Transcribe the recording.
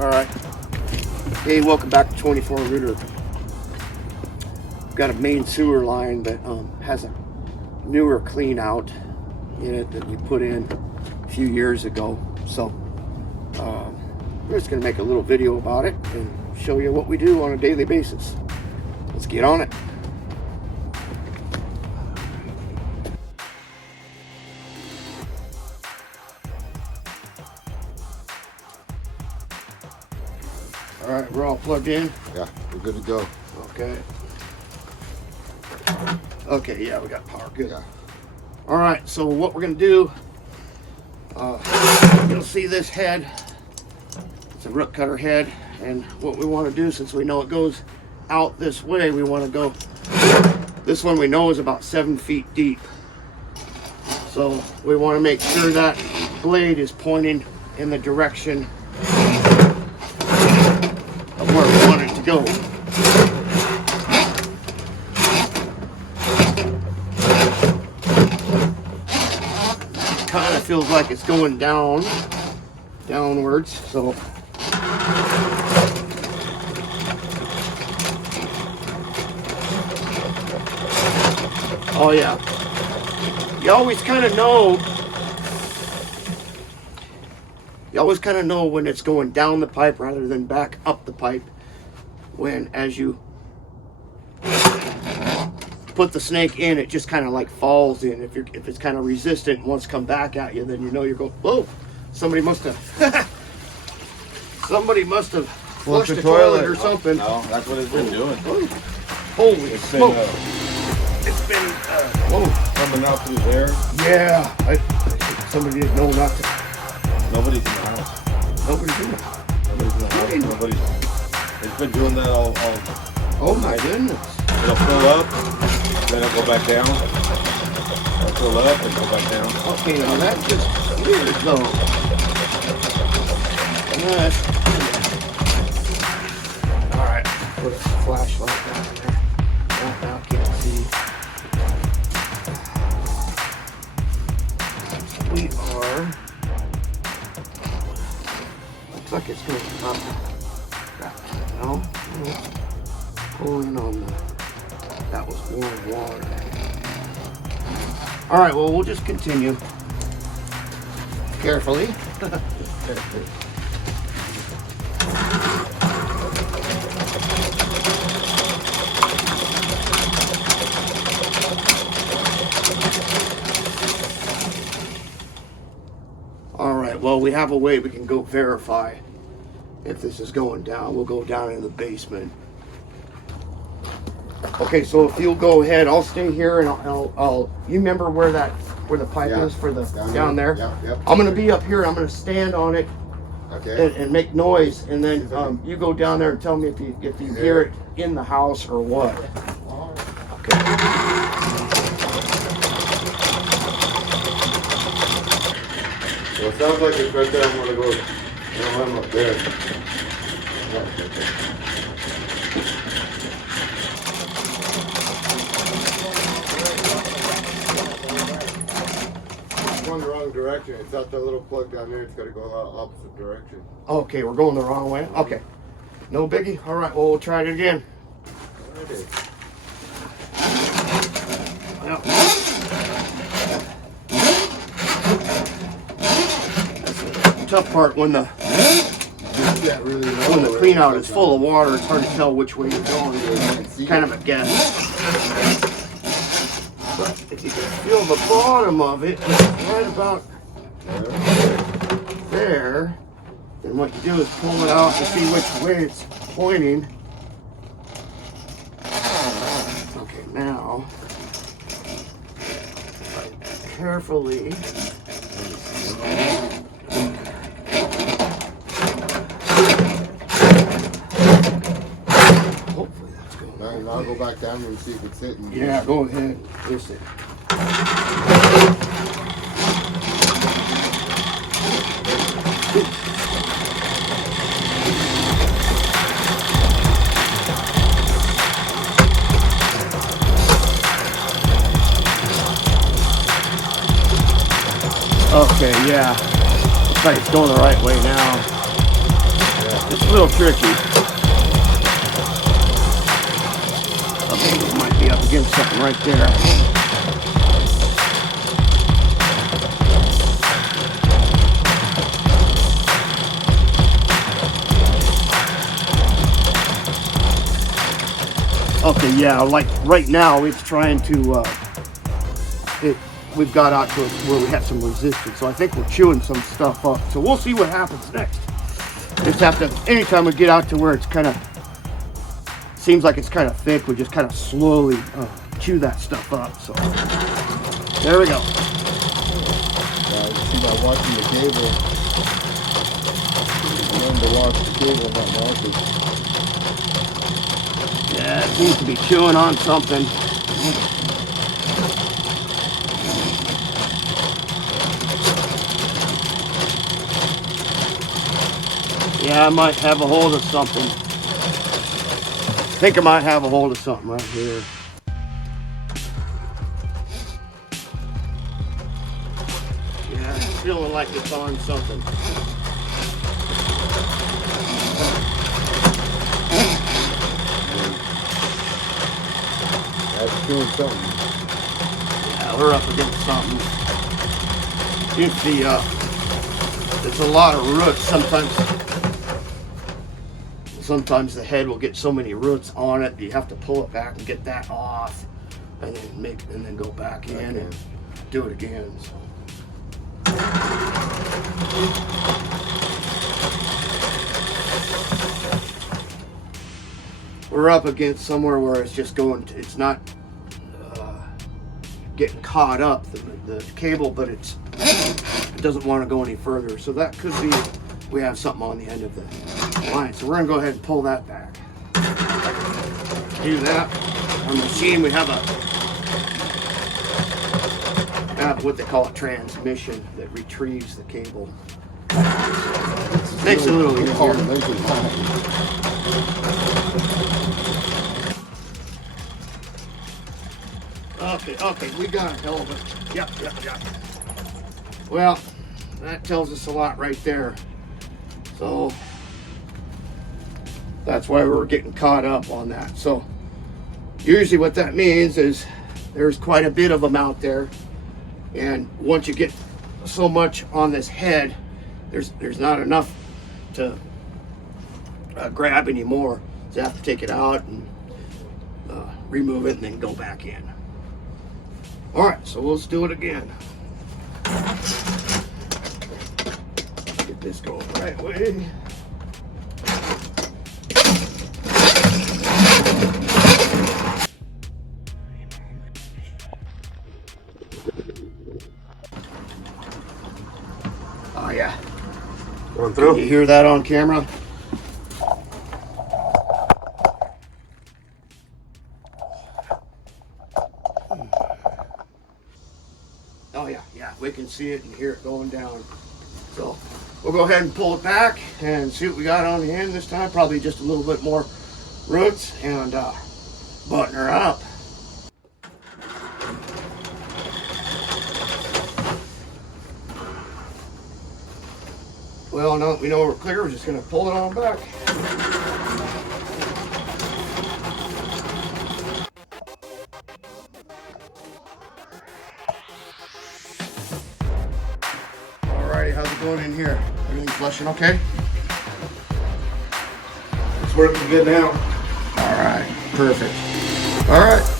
Alright, hey, welcome back to 24 Rooter. We've got a main sewer line that has a newer clean out in it that we put in a few years ago. So we're just going to make a little video about it and show you what we do on a daily basis. Let's get on it. All right, we're all plugged in? Yeah, we're good to go. Okay. Okay, yeah, we got power. Good. Yeah. All right, so what we're going to do, you'll see this head. It's a root cutter head. And what we want to do, since we know it goes out this way, we want to go, this one we know is about 7 feet deep. So we want to make sure that blade is pointing in the direction of where we want it to go. Kind of feels like it's going downwards, so oh yeah, you always kind of know when it's going down the pipe rather than back up the pipe, when as you put the snake in, it just kind of like falls in. If it's kind of resistant and wants to come back at you, then you know you're going, whoa, somebody must have flushed the toilet or something. No, that's what it's been doing. Holy smoke. It's been whoa, coming out through there. Yeah, somebody didn't know not to. Nobody's in the house. Nobody's in the house. Nobody's in the house. Nobody's. It's been doing that all. Oh my goodness. It'll fill up, then it'll go back down. It'll fill up and go back down. Okay, now that's just weird though. Alright, put a flashlight down there. Now I can't see. We are. Looks like it's going up. No? Pulling on the. That was warm water. All right, well, we'll just continue carefully. All right, well, we have a way we can go verify if this is going down. We'll go down in the basement. Okay, so if you'll go ahead, I'll stay here and I'll you remember where the pipe is for the down there? Yeah, yep. I'm gonna be up here. I'm gonna stand on it, okay, and make noise, and then you go down there and tell me if you hear it in the house or what. Okay. Well, it sounds like it's right there. I'm gonna go. I'm up there. Going the wrong direction. It's out that little plug down there. It's got to go the opposite direction. Okay, we're going the wrong way. Okay, no biggie. All right, well, we'll try it again. Alrighty. Yep. That's the tough part when the clean out is full of water. It's hard to tell which way you're going. It's kind of a guess. But if you can feel the bottom of it, right about there, then what you do is pull it out to see which way it's pointing. Okay, now, carefully go back down and see if it's hitting? Yeah, go ahead. Listen. Okay, yeah. Looks like it's going the right way now. Yeah. It's a little tricky. Okay, it might be up against something right there. Okay, yeah, like right now it's trying to, we've got out to where we have some resistance, so I think we're chewing some stuff up. So we'll see what happens next. Just have to, anytime we get out to where it's kind of, seems like it's kind of thick, we just kind of slowly chew that stuff up. So there we go. See by watching the cable. Remember to watch the cable, not market. Yeah, it seems to be chewing on something. Yeah, I might have a hold of something. I think I might have a hold of something right here. Yeah, it's feeling like it's on something. That's doing something. Yeah, we're up against something. It's a lot of roots. Sometimes the head will get so many roots on it, you have to pull it back and get that off, and then go back in and do it again. So. We're up against somewhere where it's just going. It's not getting caught up the cable, but it doesn't want to go any further. So that could be we have something on the end of the line. So we're gonna go ahead and pull that back. Do that. On the machine we have what they call a transmission that retrieves the cable. Makes it a little easier. Okay, we got a hell of it. Yep. Well, that tells us a lot right there. So that's why we're getting caught up on that. So usually what that means is there's quite a bit of them out there, and once you get so much on this head, there's not enough to grab anymore. So you have to take it out and remove it and then go back in. All right, so let's do it again. Get this going the right way. Oh yeah. Going through? Can you hear that on camera? Oh yeah, we can see it and hear it going down. So we'll go ahead and pull it back and see what we got on the end this time. Probably just a little bit more roots and button her up. Well, now that we know we're clear, we're just going to pull it on back. Alrighty, how's it going in here? Everything flushing okay? It's working good now. Alright, perfect. Alright.